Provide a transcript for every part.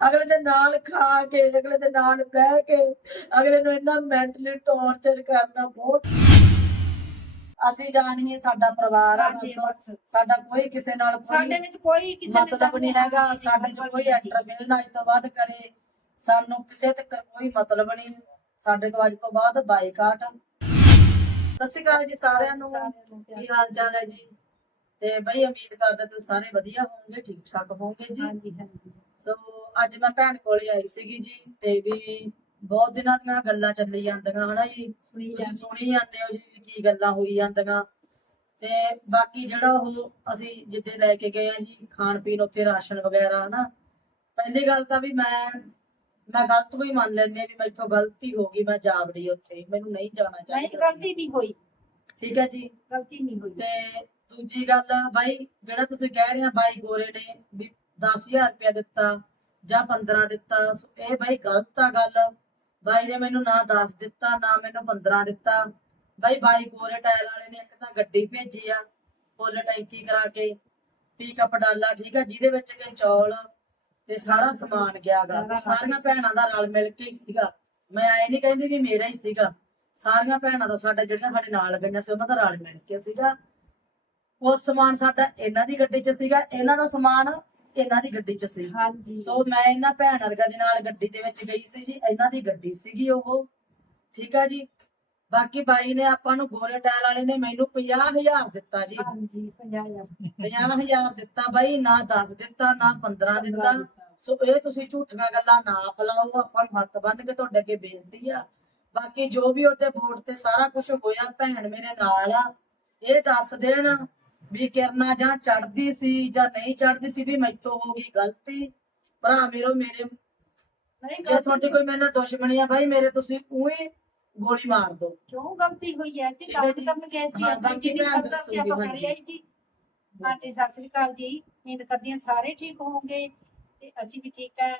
ਅਗਲੇ ਦੇ ਨਾਲ ਖਾ ਕੇ ਅਗਲੇ ਦੇ ਨਾਲ ਬਹਿ ਕੇ ਅਗਲੇ ਨੂੰ ਇੰਨਾ ਮੈਂਟਲੀ ਟੌਰਚਰ ਕਰਨਾ ਬਹੁਤ ਅਸੀਂ ਜਾਣੀਏ ਸਾਡਾ ਪਰਿਵਾਰ ਆ ਬਸ। ਸਾਡਾ ਕੋਈ ਕਿਸੇ ਨਾਲ ਸਾਡੇ ਵਿੱਚ ਕੋਈ ਕਿਸੇ ਨੇ ਮਤਲਬ ਨਹੀਂ ਹੈਗਾ ਸਾਡੇ ਚ ਕੋਈ ਐਂਟਰ ਮਿਲਣਾ ਅੱਜ ਤੋਂ ਬਾਅਦ ਕਰੇ ਸਾਨੂੰ ਕਿਸੇ ਤੇ ਕੋਈ ਮਤਲਬ ਨਹੀਂ। ਸਾਡੇ ਤੋਂ ਅੱਜ ਤੋਂ ਬਾਅਦ ਬਾਈਕਾਟ। ਸਤਿ ਸ਼੍ਰੀ ਅਕਾਲ ਜੀ ਸਾਰਿਆਂ ਨੂੰ। ਕੀ ਹਾਲ ਚਾਲ ਹੈ ਜੀ? ਤੇ ਬਈ ਉਮੀਦ ਕਰਦੇ ਤੁਸੀਂ ਸਾਰੇ ਵਧੀਆ ਹੋਵੋਗੇ ਠੀਕ ਠਾਕ ਹੋਵੋਗੇ ਜੀ। ਹਾਂਜੀ ਹਾਂਜੀ। ਸੋ ਅੱਜ ਮੈਂ ਭੈਣ ਕੋਲੇ ਆਈ ਸੀਗੀ ਜੀ ਤੇ ਵੀ ਬਹੁਤ ਦਿਨਾਂ ਦੀਆਂ ਗੱਲਾਂ ਚੱਲੀ ਜਾਂਦੀਆਂ ਹਨਾ ਜੀ? ਤੁਸੀਂ ਸੁਣੀ ਜਾਂਦੇ ਹੋ ਜੀ ਵੀ ਕੀ ਗੱਲਾਂ ਹੋਈ ਜਾਂਦੀਆਂ। ਤੇ ਬਾਕੀ ਜਿਹੜਾ ਉਹ ਅਸੀਂ ਜਿੱਦੇ ਲੈ ਕੇ ਗਏ ਆ ਜੀ ਖਾਣ ਪੀਣ ਉੱਥੇ ਰਾਸ਼ਨ ਵਗੈਰਾ ਹਨਾ? ਪਹਿਲੀ ਗੱਲ ਤਾਂ ਵੀ ਮੈਂ ਮੈਂ ਗਲਤ ਵੀ ਮੰਨ ਲੈਂਦੀ ਵੀ ਮੈਥੋਂ ਗਲਤੀ ਹੋ ਗਈ ਮੈਂ ਜਾਵੜੀ ਉੱਥੇ। ਮੈਨੂੰ ਨਹੀਂ ਜਾਣਾ ਨਹੀਂ ਚਾਹੀਦਾ ਗਲਤੀ ਨਹੀਂ ਹੋਈ। ਠੀਕ ਹੈ ਜੀ? ਗਲਤੀ ਨਹੀਂ ਹੋਈ। ਤੇ ਦੂਜੀ ਗੱਲ ਬਾਈ ਜਿਹੜਾ ਤੁਸੀਂ ਕਹਿ ਰਹੇ ਆ ਬਾਈ ਗੋਰੇ ਨੇ ਵੀ 10000 ਰੁਪਇਆ ਦਿੱਤਾ ਜਾਂ 15 ਦਿੱਤਾ। ਇਹ ਬਾਈ ਗਲਤ ਆ ਗੱਲ। ਬਾਈ ਨੇ ਮੈਨੂੰ ਨਾ 10 ਦਿੱਤਾ ਨਾ ਮੈਨੂੰ 15 ਦਿੱਤਾ। ਬਾਈ ਬਾਈ ਗੋਰੇ ਟਾਇਲ ਵਾਲੇ ਨੇ ਇੱਕ ਤਾਂ ਗੱਡੀ ਭੇਜੀ ਆ ਫੁੱਲ ਟੈਂਕੀ ਕਰਾ ਕੇ। ਪੀਕਅਪ ਡਾਲਾ ਠੀਕ ਆ ਜਿਹਦੇ ਵਿੱਚ ਕਿ ਚੌਲ ਤੇ ਸਾਰਾ ਸਮਾਨ ਗਿਆਗਾ ਸਾਰਾ ਸਾਰੀਆਂ ਭੈਣਾਂ ਦਾ ਰਲ ਮਿਲ ਕੇ ਹੀ ਸੀਗਾ। ਮੈਂ ਐ ਨਹੀਂ ਕਹਿੰਦੀ ਵੀ ਮੇਰਾ ਹੀ ਸੀਗਾ। ਸਾਰੀਆਂ ਭੈਣਾਂ ਦਾ ਸਾਡਾ ਜਿਹੜੀਆਂ ਸਾਡੇ ਨਾਲ ਗਈਆਂ ਸੀ ਉਹਨਾਂ ਦਾ ਰਲ ਮਿਲ ਕੇ ਸੀਗਾ। ਉਹ ਸਮਾਨ ਸਾਡਾ ਇਹਨਾਂ ਦੀ ਗੱਡੀ 'ਚ ਸੀਗਾ। ਇਹਨਾਂ ਦਾ ਸਮਾਨ ਇਹਨਾਂ ਦੀ ਗੱਡੀ 'ਚ ਸੀ। ਹਾਂਜੀ। ਸੋ ਮੈਂ ਇਹਨਾਂ ਭੈਣ ਵਰਗਾ ਦੇ ਨਾਲ ਗੱਡੀ ਦੇ ਵਿੱਚ ਗਈ ਸੀ ਜੀ। ਇਹਨਾਂ ਦੀ ਗੱਡੀ ਸੀਗੀ ਉਹ। ਠੀਕ ਆ ਜੀ? ਬਾਕੀ ਬਾਈ ਨੇ ਆਪਾਂ ਨੂੰ ਗੋਰੇ ਟਾਇਲ ਵਾਲੇ ਨੇ ਮੈਨੂੰ 50000 ਦਿੱਤਾ ਜੀ। ਹਾਂਜੀ 50000 50000 ਦਿੱਤਾ ਬਾਈ ਨਾ 10 ਦਿੱਤਾ ਨਾ 15 ਦਿੱਤਾ। ਸੋ ਇਹ ਤੁਸੀਂ ਝੂਠੀਆਂ ਗੱਲਾਂ ਨਾ ਫਲਾਓ। ਆਪਾਂ ਨੂੰ ਹੱਥ ਬੰਨ ਕੇ ਤੁਹਾਡੇ ਅੱਗੇ ਬੇਨਤੀ ਆ। ਬਾਕੀ ਜੋ ਵੀ ਉੱਤੇ ਬੋਰਡ ਤੇ ਸਾਰਾ ਕੁਝ ਹੋਇਆ ਭੈਣ ਮੇਰੇ ਨਾਲ ਆ। ਇਹ ਦੱਸ ਦੇਣ ਵੀ ਕਿਰਨਾ ਜਾਂ ਚੜਦੀ ਸੀ ਜਾਂ ਨਹੀਂ ਚੜਦੀ ਸੀ ਵੀ ਮੈਥੋਂ ਹੋ ਗਈ ਗਲਤੀ। ਭਰਾ ਮੇਰੋ ਮੇਰੇ ਨਹੀਂ ਜੇ ਤੁਹਾਡੀ ਕੋਈ ਮੇਰੇ ਨਾਲ ਦੁਸ਼ਮਣੀ ਆ ਬਾਈ ਮੇਰੇ ਤੁਸੀਂ ਉਹੀ ਗੋਲੀ ਮਾਰ ਦੋ ਕਿਉਂ ਗਲਤੀ ਹੋਈ ਐ? ਕੰਮ ਜੀ। ਕਰਨ ਗਏ ਸੀ ਹਾਂ, ਆਪਾਂ ਬਾਕੀ ਕਿੰਨੀ ਭੈਣ ਸਰਦਾ ਦੱਸੂਗੀ, ਸੀ ਆਪਾਂ ਹਾਂਜੀ। ਕਰਿਆ ਜੀ? ਹਾਂਜੀ ਸਤਿ ਸ੍ਰੀ ਅਕਾਲ ਜੀ। ਉਮੀਦ ਕਰਦੀ ਹਾਂ ਸਾਰੇ ਠੀਕ ਹੋਵੋਗੇ ਤੇ ਅਸੀਂ ਵੀ ਠੀਕ ਹੈ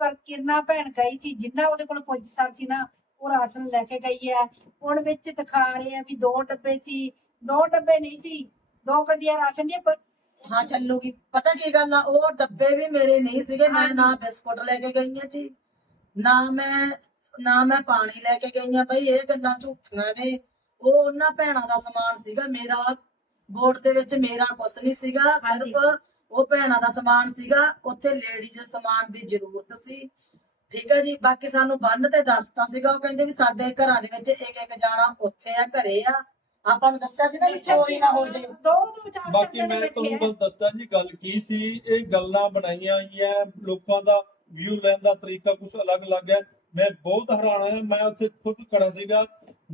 ਪਰ ਕਿਰਨਾ ਭੈਣ ਗਈ ਸੀ ਜਿੰਨਾ ਉਹਦੇ ਕੋਲ ਪੁੱਜ ਸਰ ਸੀ ਨਾ ਉਹ ਰਾਸ਼ਨ ਲੈ ਕੇ ਗਈ ਹੈ ਹੁਣ ਵਿੱਚ ਦਿਖਾ ਰਹੇ ਆ ਵੀ ਦੋ ਡੱਬੇ ਸੀ ਦੋ ਡੱਬੇ ਨਹੀਂ ਸੀ। ਦੋ ਗੱਡੀਆਂ ਰਾਸ਼ਨ ਦੀਆਂ ਪਰ ਹਾਂ ਚੱਲੂਗੀ। ਪਤਾ ਕੀ ਗੱਲ ਆ ਉਹ ਡੱਬੇ ਵੀ ਮੇਰੇ ਨਹੀਂ ਸੀਗੇ ਮੈਂ। ਨਾ ਬਿਸਕੁਟ ਲੈ ਕੇ ਗਈ ਆ ਜੀ ਨਾ ਮੈਂ ਨਾ ਮੈਂ ਪਾਣੀ ਲੈ ਕੇ ਗਈ ਆ ਬਈ ਇਹ ਗੱਲਾਂ ਝੂਠੀਆਂ ਨੇ। ਉਹ ਉਹਨਾਂ ਭੈਣਾਂ ਦਾ ਸਮਾਨ ਸੀਗਾ ਮੇਰਾ ਬੋਰਡ ਦੇ ਵਿੱਚ ਮੇਰਾ ਕੁਛ ਨਹੀਂ ਸੀਗਾ। ਸਿਰਫ ਉਹ ਭੈਣਾਂ ਦਾ ਸਮਾਨ ਸੀਗਾ ਉੱਥੇ ਲੇਡੀਜ਼ ਸਮਾਨ ਦੀ ਜ਼ਰੂਰਤ ਸੀ। ਠੀਕ ਹੈ ਜੀ ਬਾਕੀ ਸਾਨੂੰ ਬੰਨ ਤੇ ਦੱਸਤਾ ਸੀਗਾ ਉਹ ਕਹਿੰਦੇ ਵੀ ਸਾਡੇ ਘਰਾਂ ਦੇ ਵਿੱਚ ਇੱਕ ਇੱਕ ਜਾਣਾ ਉੱਥੇ ਆ ਘਰੇ ਆ। ਆਪਾਂ ਨੂੰ ਦੱਸਿਆ ਸੀ ਨਾ ਵੀ ਚੋਰੀ ਨਾ ਹੋ ਜਾਏ ਦੋ ਦੋ ਚਾਰ ਬਾਕੀ ਮੈਂ ਤੁਹਾਨੂੰ। ਗੱਲ ਦੱਸਦਾ ਜੀ ਗੱਲ ਕੀ ਸੀ ਇਹ ਗੱਲਾਂ ਬਣਾਈਆਂ ਹੋਈਆਂ ਲੋਕਾਂ ਦਾ ਵਿਊ ਲੈਣ ਦਾ ਤਰੀਕਾ ਕੁਝ ਅਲੱਗ-ਅਲੱਗ ਹੈ ਮੈਂ ਬਹੁਤ ਹੈਰਾਨ ਆ ਮੈਂ ਉੱਥੇ ਖੁਦ ਖੜਾ ਸੀਗਾ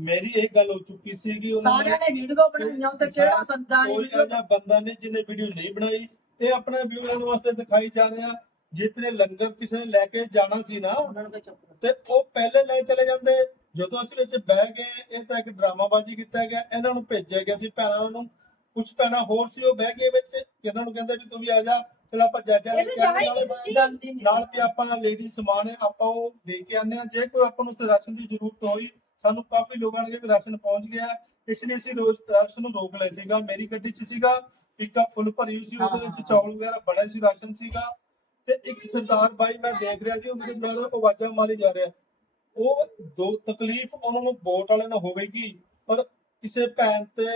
ਮੇਰੀ ਇਹ ਗੱਲ ਹੋ ਚੁੱਕੀ ਸੀਗੀ ਸਾਰਿਆਂ ਨੇ ਵੀਡੀਓ ਬਣਾਈਆਂ ਉੱਤੇ ਕਿਹੜਾ ਬੰਦਾ ਨਹੀਂ ਕੋਈ ਐਜਾ ਬੰਦਾ ਨਹੀਂ ਜਿਹਨੇ ਵੀਡੀਓ ਨਹੀਂ ਬਣਾਈ। ਇਹ ਆਪਣਾ ਵਿਊ ਲੈਣ ਵਾਸਤੇ ਦਿਖਾਈ ਜਾ ਰਿਹਾ। ਜਿਤਨੇ ਲੰਗਰ ਕਿਸੇ ਨੇ ਲੈ ਕੇ ਜਾਣਾ ਸੀ ਨਾ। ਤੇ ਉਹ ਪਹਿਲੇ ਲੈ ਚਲੇ ਜਾਂਦੇ ਜਦੋਂ ਅਸੀਂ ਵਿੱਚ ਬਹਿ ਗਏ ਇਹ ਤਾਂ ਇੱਕ ਡਰਾਮਾਬਾਜ਼ੀ ਕੀਤਾ ਗਿਆ ਇਹਨਾਂ ਨੂੰ ਭੇਜਿਆ ਗਿਆ ਸੀ ਭੈਣਾਂ ਨੂੰ। ਕੁਝ ਭੈਣਾਂ ਹੋਰ ਸੀ ਉਹ ਬਹਿ ਗਏ ਵਿੱਚ ਇਹਨਾਂ ਨੂੰ ਕਹਿੰਦੇ ਵੀ ਤੂੰ ਵੀ ਆ ਜਾ ਚਲ ਆਪਾਂ ਜਾਜਾ ਲੈ ਕੇ ਆਉਂਦੇ ਨਾਲੇ ਵੀ ਆਪਾਂ ਲੇਡੀ ਸਮਾਨ ਹੈ ਆਪਾਂ ਉਹ ਦੇ ਕੇ ਆਉਂਦੇ ਆ ਜੇ ਕੋਈ ਆਪਾਂ ਨੂੰ ਰਾਸ਼ਨ ਦੀ ਜ਼ਰੂਰਤ ਹੋਈ ਸਾਨੂੰ ਕਾਫੀ ਲੋਕ ਆਣਗੇ ਵੀ ਰਾਸ਼ਨ ਪਹੁੰਚ ਗਿਆ। ਇਸ ਲਈ ਅਸੀਂ ਰੋਜ਼ ਰਾਸ਼ਨ ਨੂੰ ਰੋਕ ਲਿਆ ਸੀਗਾ ਮੇਰੀ ਗੱਡੀ 'ਚ ਸੀਗਾ ਪਿਕਅਪ ਫੁੱਲ ਭਰੀ ਸੀ ਉਹਦੇ ਵਿੱਚ। ਚੌਲ ਵਗੈਰਾ ਬਣੇ ਸੀ ਰਾਸ਼ਨ ਸੀਗਾ। ਤੇ ਇੱਕ ਸਰਦਾਰ ਬਾਈ ਮੈਂ ਦੇਖ ਰਿਹਾ ਸੀ ਉਹਦੇ ਨਾਲ ਆਵਾਜ਼ਾਂ ਮਾਰੀ ਜਾ ਰਿਹਾ। ਉਹ ਦੋ ਤਕਲੀਫ ਉਹਨਾਂ ਨੂੰ ਵੋਟ ਵਾਲੇ ਨੂੰ ਹੋਵੇਗੀ ਪਰ ਕਿਸੇ ਭੈਣ ਤੇ